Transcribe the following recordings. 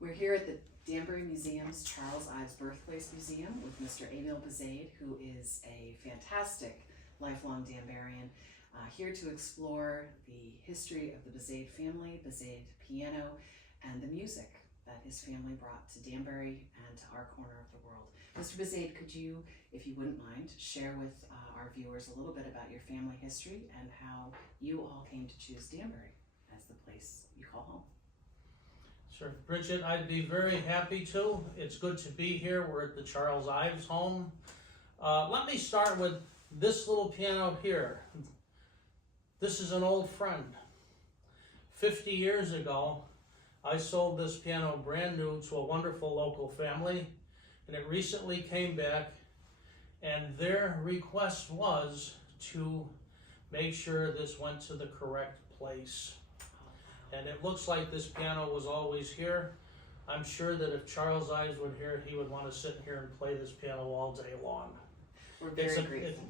We're here at the Danbury Museum's Charles Ives Birthplace Museum with Mr. Emile Buzaid, who is a fantastic lifelong Danburian, here to explore the history of the Buzaid family, Buzaid piano, and the music that his family brought to Danbury and to our corner of the world. Mr. Buzaid, could you, if you wouldn't mind, share with our viewers a little bit about your family history and how you all came to choose Danbury as the place you call home? Sure, Bridget, I'd be very happy to. It's good to be here. We're at the Charles Ives home. Let me start with this little piano here. This is an old friend. 50 years ago, I sold this piano brand new to a wonderful local family, and it recently came back, and their request was to make sure this went to the correct place. And it looks like this piano was always here. I'm sure that if Charles Ives would hear it, he would want to sit here and play this piano all day long. We're very grateful.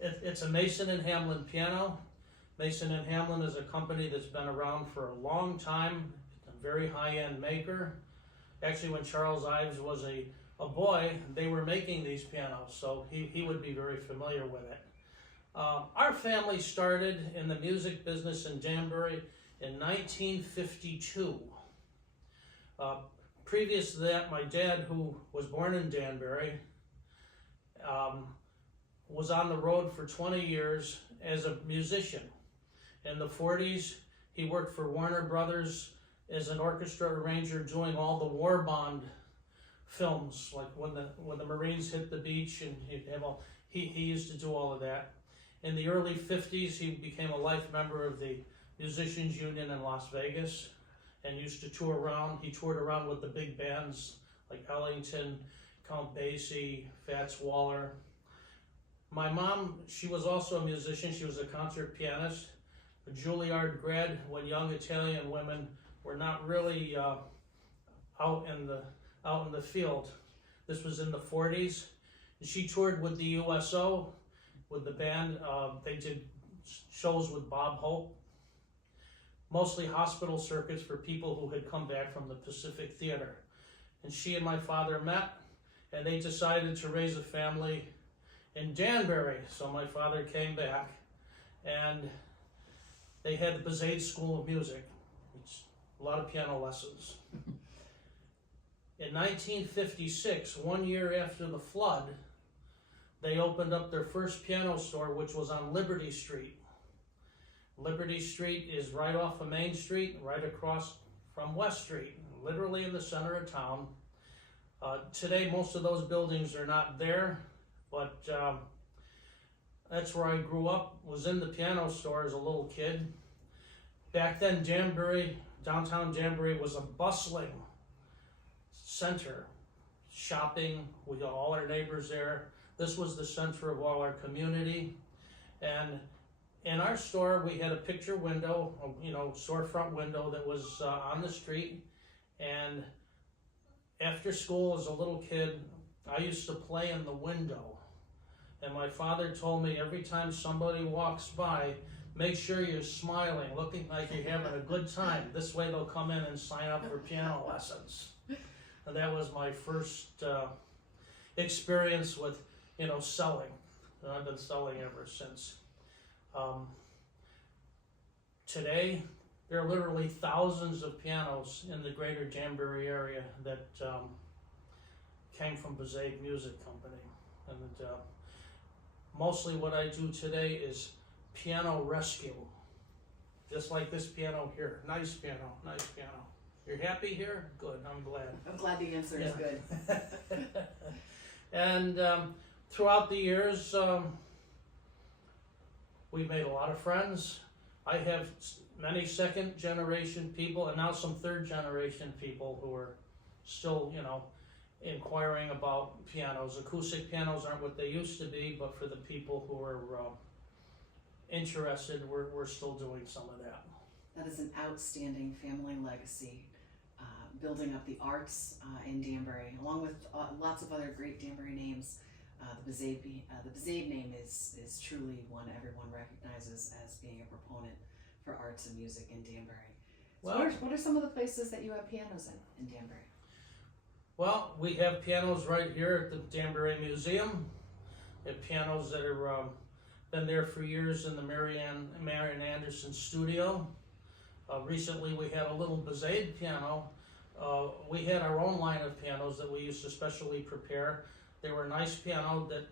It's a Mason and Hamlin piano. Mason and Hamlin is a company that's been around for a long time. It's a very high-end maker. Actually, when Charles Ives was a boy, they were making these pianos, so he would be very familiar with it. Our family started in the music business in Danbury in 1952. Previous to that, my dad, who was born in Danbury, was on the road for 20 years as a musician. In the 40s, he worked for Warner Brothers as an orchestra arranger, doing all the war bond films, like when the Marines hit the beach, and he used to do all of that. In the early 50s, he became a life member of the Musicians Union in Las Vegas and used to tour around. He toured around with the big bands like Ellington, Count Basie, Fats Waller. My mom, she was also a musician. She was a concert pianist, a Juilliard grad when young Italian women were not really out in the field. This was in the 40s. She toured with the USO, with the band. They did shows with Bob Hope, mostly hospital circuits for people who had come back from the Pacific Theater. And she and my father met, and they decided to raise a family in Danbury. So my father came back, and they had the Buzaid School of Music. It's a lot of piano lessons. In 1956, 1 year after the flood, they opened up their first piano store, which was on Liberty Street. Liberty Street is right off of Main Street, right across from West Street, literally in the center of town. Today, most of those buildings are not there, but that's where I grew up, was in the piano store as a little kid. Back then, Danbury, downtown Danbury, was a bustling center. Shopping, we got all our neighbors there. This was the center of all our community. And in our store, we had a picture window, storefront window that was on the street. And after school as a little kid, I used to play in the window. And my father told me every time somebody walks by, make sure you're smiling, looking like you're having a good time. This way they'll come in and sign up for piano lessons. And that was my first experience with, selling. And I've been selling ever since. Today, there are literally thousands of pianos in the greater Danbury area that came from Buzaid Music Company. And mostly what I do today is piano rescue. Just like this piano here. Nice piano, nice piano. You're happy here? Good, I'm glad. I'm glad the answer is good. And throughout the years, we've made a lot of friends. I have many second generation people and now some third generation people who are still, inquiring about pianos. Acoustic pianos aren't what they used to be, but for the people who are interested, we're still doing some of that. That is an outstanding family legacy, building up the arts in Danbury, along with lots of other great Danbury names. The Buzaid name is truly one everyone recognizes as being a proponent for arts and music in Danbury. Well, what are some of the places that you have pianos in Danbury? well, we have pianos right here at the Danbury Museum. We have pianos that are been there for years in the Marian Anderson studio. Recently we had a little Buzaid piano. We had our own line of pianos that we used to specially prepare. They were a nice piano that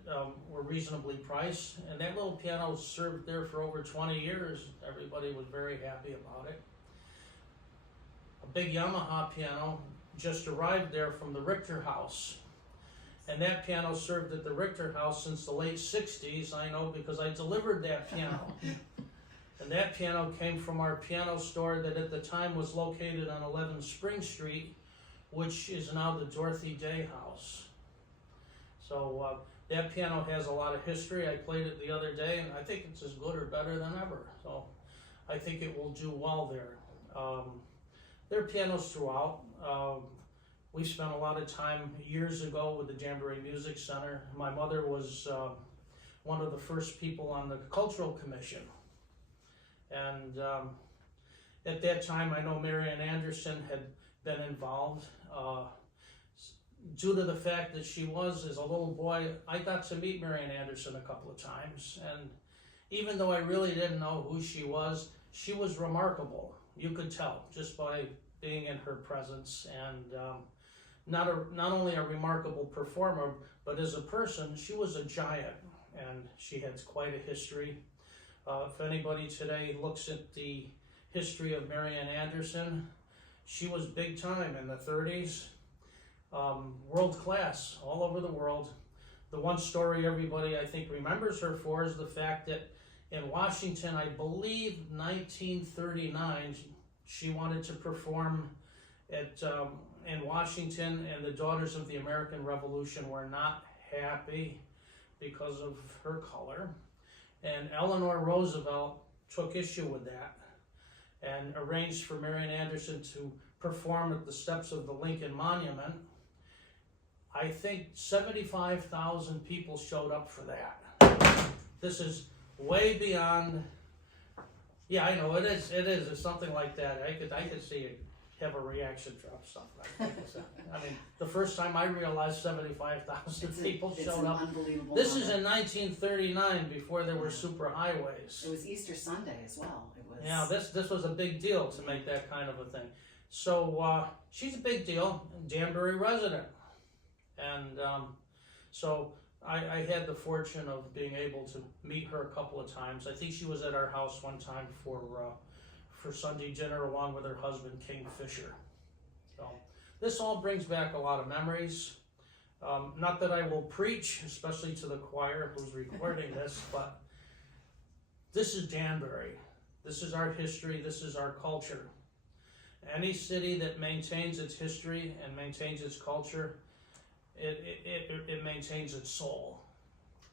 were reasonably priced, and that little piano served there for over 20 years. Everybody was very happy about it. A big Yamaha piano just arrived there from the Richter House, and that piano served at the Richter House since the late 60s. I know because I delivered that piano. And that piano came from our piano store that at the time was located on 11 Spring Street, which is now the Dorothy Day House. So that piano has a lot of history. I played it the other day, and I think it's as good or better than ever. So I think it will do well there. There are pianos throughout. We spent a lot of time years ago with the Danbury Music Center. My mother was one of the first people on the Cultural Commission. And at that time, I know Marian Anderson had been involved. Due to the fact that she was, as a little boy, I got to meet Marian Anderson a couple of times. And even though I really didn't know who she was remarkable. You could tell just by being in her presence. And not only a remarkable performer, but as a person, she was a giant. And she had quite a history. If anybody today looks at the history of Marian Anderson, she was big time in the 30s, world class all over the world. The one story everybody I think remembers her for is the fact that in Washington, I believe 1939, she wanted to perform in Washington, and the Daughters of the American Revolution were not happy because of her color. And Eleanor Roosevelt took issue with that and arranged for Marian Anderson to perform at the steps of the Lincoln Monument. I think 75,000 people showed up for that. This is way beyond, yeah, I know, it is, it's something like that. I could see it have a reaction drop, stuff like that. I mean, the first time I realized 75,000 people showed up. Unbelievable This number. is in 1939, before there were super highways. It was Easter Sunday as well. It was. Yeah, this was a big deal to make that kind of a thing. So she's a big deal, Danbury resident, and so I had the fortune of being able to meet her a couple of times. I think she was at our house one time for Sunday dinner along with her husband, King Fisher. So this all brings back a lot of memories. Not that I will preach, especially to the choir who's recording this, but this is Danbury. This is our history. This is our culture. Any city that maintains its history and maintains its culture, it maintains its soul.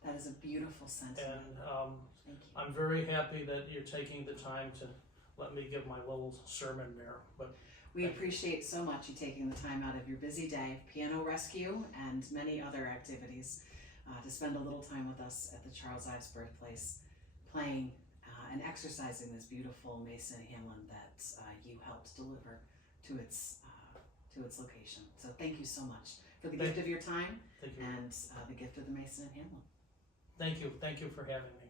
That is a beautiful sentiment. And Thank you. I'm very happy that you're taking the time to let me give my little sermon there. But We appreciate so much you taking the time out of your busy day, piano rescue, and many other activities to spend a little time with us at the Charles Ives Birthplace, playing and exercising this beautiful Mason Hamlin that you helped deliver to its location. So thank you so much for the gift of your time thank you. and the gift of the Mason and Hamlin. Thank you for having me.